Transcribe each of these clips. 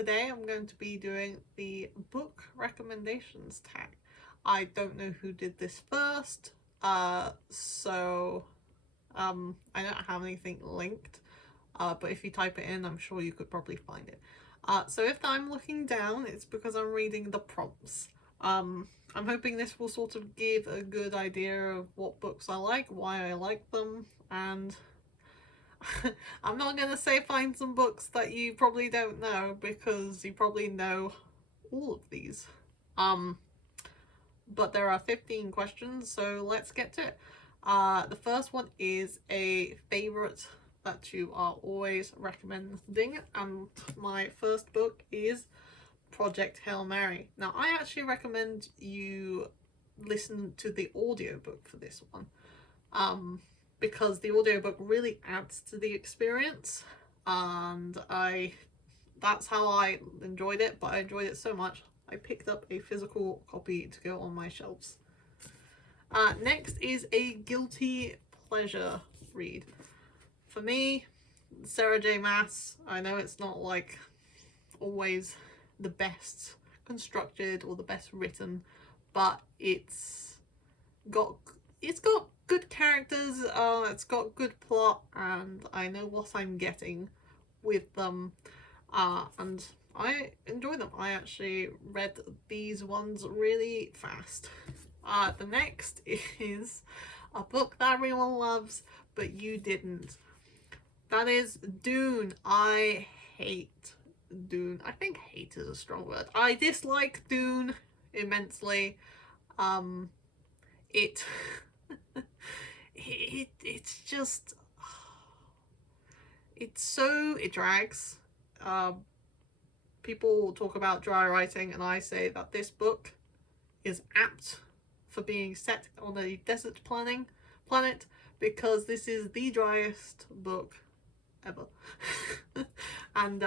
today I'm going to be doing the book recommendations tag. I don't know who did this first, so I don't have anything linked, but if you type it in, I'm sure you could probably find it. So if I'm looking down, it's because I'm reading the prompts. I'm hoping this will sort of give a good idea of what books I like, why I like them, and I'm not going to say find some books that you probably don't know, because you probably know all of these. But there are 15 questions, so let's get to it. The first one is a favorite that you are always recommending, and my first book is Project Hail Mary. Now, I actually recommend you listen to the audiobook for this one, because the audiobook really adds to the experience, and that's how I enjoyed it, but I enjoyed it so much I picked up a physical copy to go on my shelves. Next is a guilty pleasure read. For me, Sarah J Maas. I know it's not like always the best constructed or the best written, but it's got good characters, it's got good plot, and I know what I'm getting with them, and I enjoy them. I actually read these ones really fast. The next is a book that everyone loves, but you didn't. That is Dune. I hate Dune. I think hate is a strong word. I dislike Dune immensely. It's just, it drags. People talk about dry writing, and I say that this book is apt for being set on a desert planet, because this is the driest book ever. And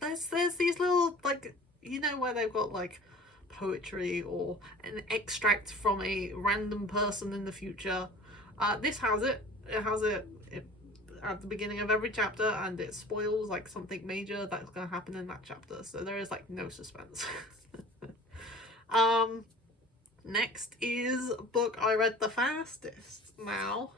there's these little, like, you know, where they've got like poetry or an extract from a random person in the future. This has it. It has it at the beginning of every chapter, and it spoils like something major that's going to happen in that chapter, so there is like no suspense. Next is a book I read the fastest. Now,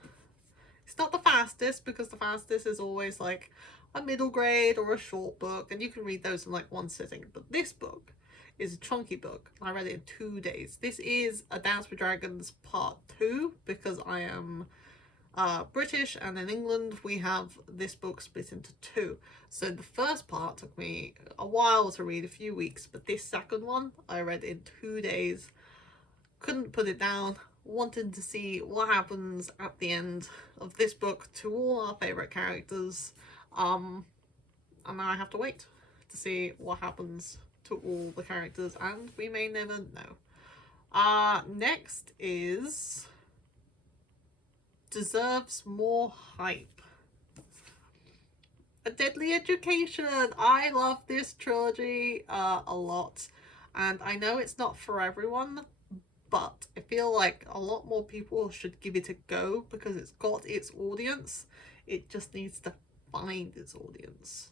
it's not the fastest, because the fastest is always like a middle grade or a short book, and you can read those in like one sitting, but this book is a chunky book. I read it in 2 days. This is A Dance with Dragons Part 2, because I am British, and in England we have this book split into 2. So the first part took me a while to read, a few weeks, but this second one I read in 2 days. Couldn't put it down. Wanted to see what happens at the end of this book to all our favourite characters. And now I have to wait to see what happens to all the characters, and we may never know. Next is Deserves More Hype. A Deadly Education. I love this trilogy a lot, and I know it's not for everyone, but I feel like a lot more people should give it a go, because it's got its audience. It just needs to find its audience.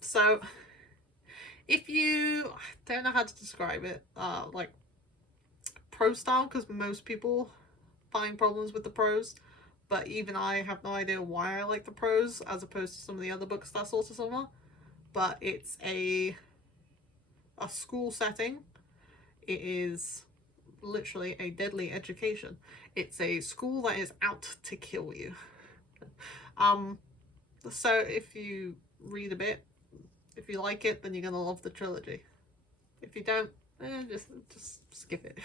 So if you don't know how to describe it, like prose style, because most people find problems with the prose, but even I have no idea why I like the prose as opposed to some of the other books that are sort of similar. But it's a school setting. It is literally a deadly education. It's a school that is out to kill you. So if you read a bit, if you like it, then you're gonna love the trilogy. If you don't, just skip it.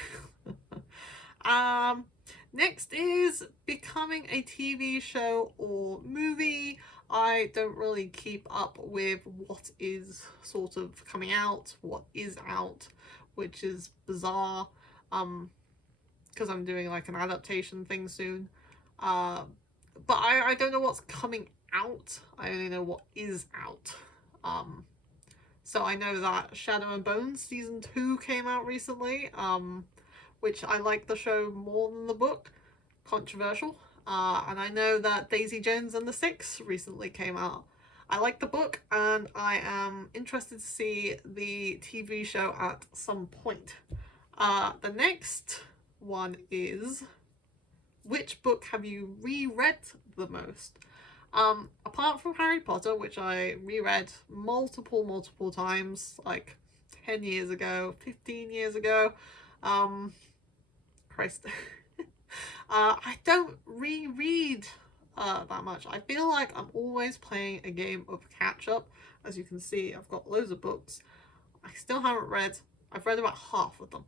Next is becoming a TV show or movie. I don't really keep up with what is sort of coming out, what is out, which is bizarre, because I'm doing like an adaptation thing soon. But I don't know what's coming out. I only know what is out. So I know that Shadow and Bones season 2 came out recently, which I like the show more than the book. Controversial. And I know that Daisy Jones and the Six recently came out. I like the book and I am interested to see the TV show at some point. The next one is, which book have you reread the most? Apart from Harry Potter, which I reread multiple times, like 10 years ago, 15 years ago, Christ. I don't reread that much. I feel like I'm always playing a game of catch up. As you can see, I've got loads of books. I still haven't read, I've read about half of them.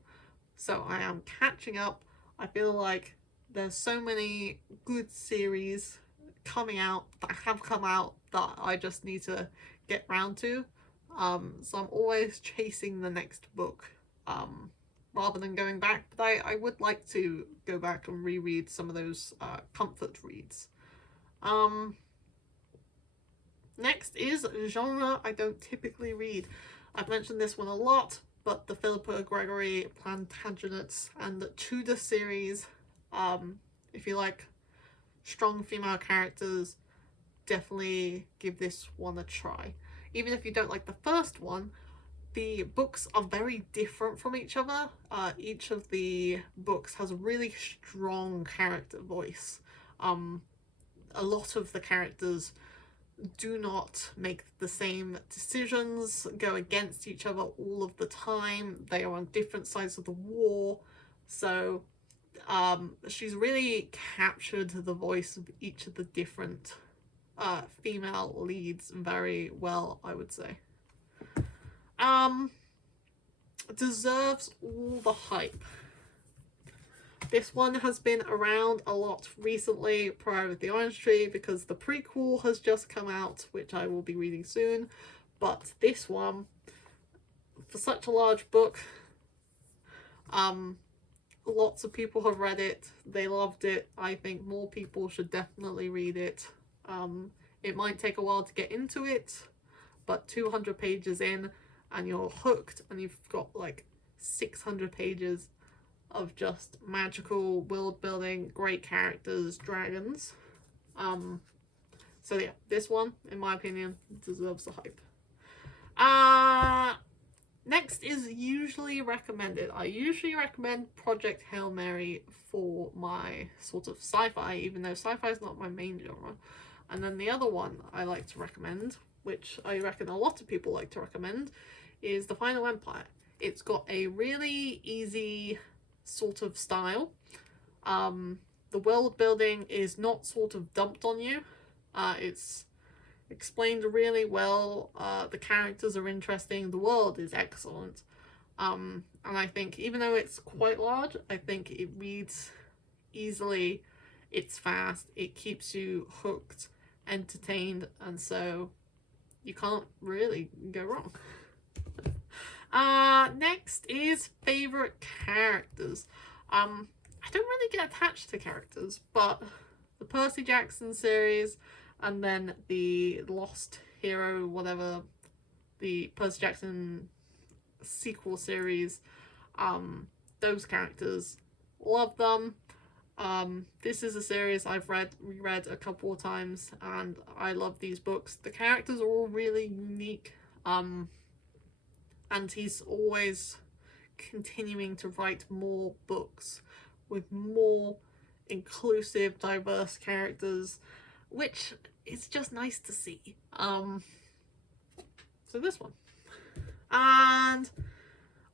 So I am catching up. I feel like there's so many good series coming out that have come out that I just need to get round to. So I'm always chasing the next book rather than going back. But I would like to go back and reread some of those comfort reads. Next is genre I don't typically read. I've mentioned this one a lot, but the Philippa Gregory Plantagenets and Tudor series, if you like strong female characters, definitely give this one a try. Even if you don't like the first one, the books are very different from each other. Each of the books has a really strong character voice. A lot of the characters do not make the same decisions, go against each other all of the time. They are on different sides of the war. So she's really captured the voice of each of the different female leads very well, I would say. Deserves all the hype. This one has been around a lot recently, Priory of the Orange Tree, because the prequel has just come out, which I will be reading soon. But this one, for such a large book, lots of people have read it. They loved it. I think more people should definitely read it. It might take a while to get into it, but 200 pages in and you're hooked, and you've got like 600 pages of just magical world building, great characters, dragons. So yeah, this one, in my opinion, deserves the hype. Next is usually recommended. I usually recommend Project Hail Mary for my sort of sci-fi, even though sci-fi is not my main genre. And then the other one I like to recommend, which I reckon a lot of people like to recommend, is The Final Empire. It's got a really easy sort of style. The world building is not sort of dumped on you. It's explained really well. The characters are interesting. The world is excellent. And I think even though it's quite large, I think it reads easily. It's fast. It keeps you hooked, entertained, and so you can't really go wrong. Next is favorite characters. I don't really get attached to characters, but the Percy Jackson series and then the Lost Hero, whatever, the Percy Jackson sequel series, those characters, love them. This is a series I've reread a couple of times, and I love these books. The characters are all really unique, and he's always continuing to write more books with more inclusive, diverse characters, which is just nice to see. So this one. And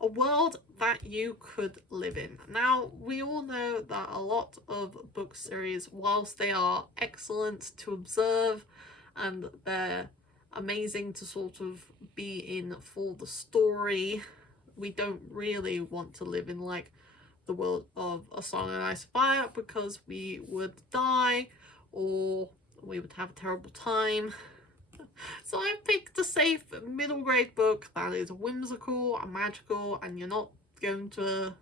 a world that you could live in. Now, we all know that a lot of book series, whilst they are excellent to observe and they're amazing to sort of be in for the story, we don't really want to live in like the world of A Song of Ice and Fire, because we would die or we would have a terrible time. So I picked a safe middle grade book that is whimsical and magical, and you're not going to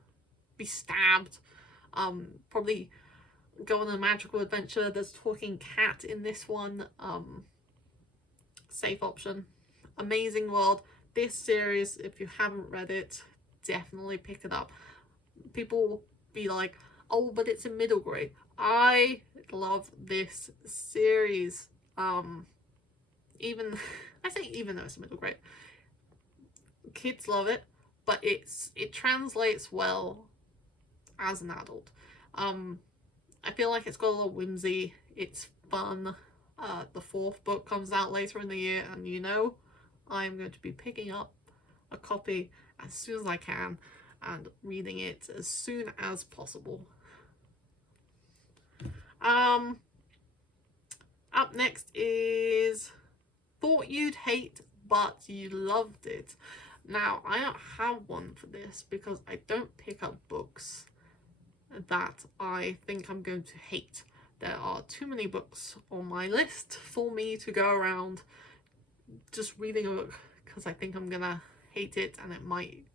be stabbed. Probably go on a magical adventure. There's talking cat in this one. Safe option. Amazing world. This series, if you haven't read it, definitely pick it up. People be like, oh, but it's a middle grade. I love this series. even I say even though it's a middle grade, kids love it, but it translates well as an adult. I feel like it's got a little whimsy. It's fun. The fourth book comes out later in the year, and you know I'm going to be picking up a copy as soon as I can and reading it as soon as possible. Up next is Thought You'd Hate But You Loved It. Now, I don't have one for this because I don't pick up books that I think I'm going to hate. There are too many books on my list for me to go around just reading a book because I think I'm gonna hate it and it might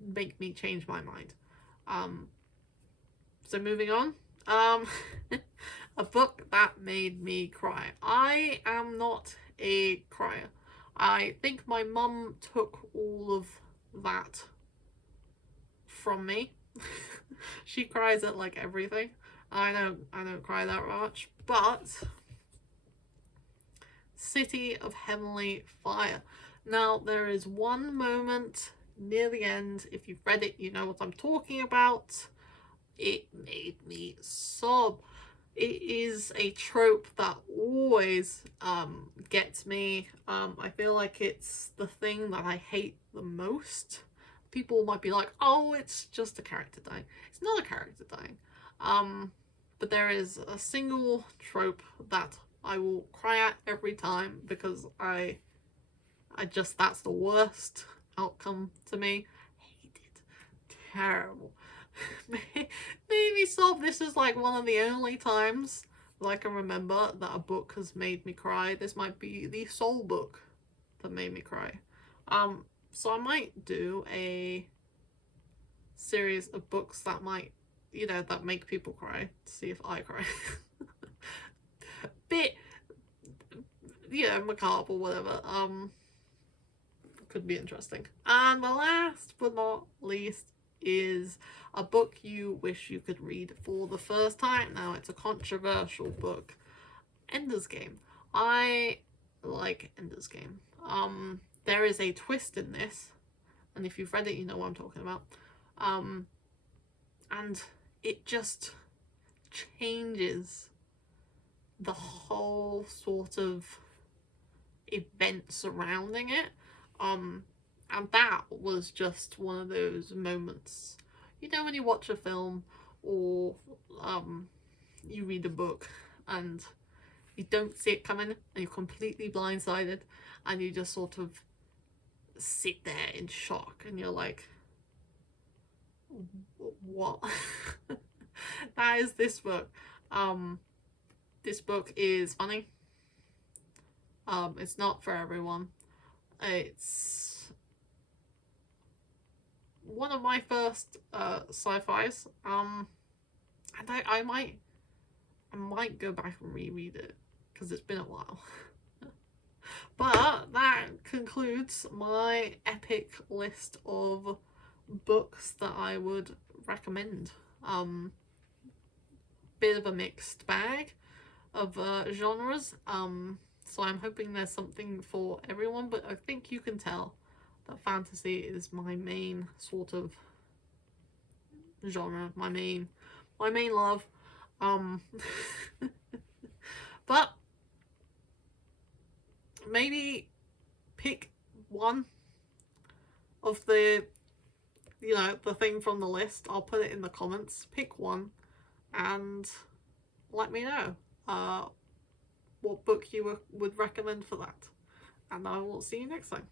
make me change my mind. So moving on. A book that made me cry. I am not a crier. I think my mum took all of that from me. She cries at like everything. I don't cry that much, but City of Heavenly Fire. Now, there is one moment near the end, if you've read it, you know what I'm talking about. It made me sob. It is a trope that always gets me. I feel like it's the thing that I hate the most. People might be like, oh, it's just a character dying. It's not a character dying. But there is a single trope that I will cry at every time because I just, that's the worst outcome to me. Hate it. Terrible. Made me sob. This is like one of the only times that I can remember that a book has made me cry. This might be the sole book that made me cry. So I might do a series of books that might, you know, that make people cry, to see if I cry. Bit, you know, macabre or whatever. Could be interesting. And the last but not least is a book you wish you could read for the first time. Now, it's a controversial book. Ender's Game. I like Ender's Game. There is a twist in this, and if you've read it, you know what I'm talking about. And it just changes the whole sort of event surrounding it. And that was just one of those moments, you know, when you watch a film or you read a book and you don't see it coming and you're completely blindsided and you just sort of sit there in shock and you're like, what? That is this book. This book is funny. It's not for everyone. It's one of my first sci-fis. And I might go back and reread it because it's been a while. But that concludes my epic list of books that I would recommend. Bit of a mixed bag of genres. So I'm hoping there's something for everyone, but I think you can tell that fantasy is my main sort of genre, my main love. But maybe pick one of the, you know, the thing from the list. I'll put it in the comments. Pick one and let me know what book you would recommend for that. And I will see you next time.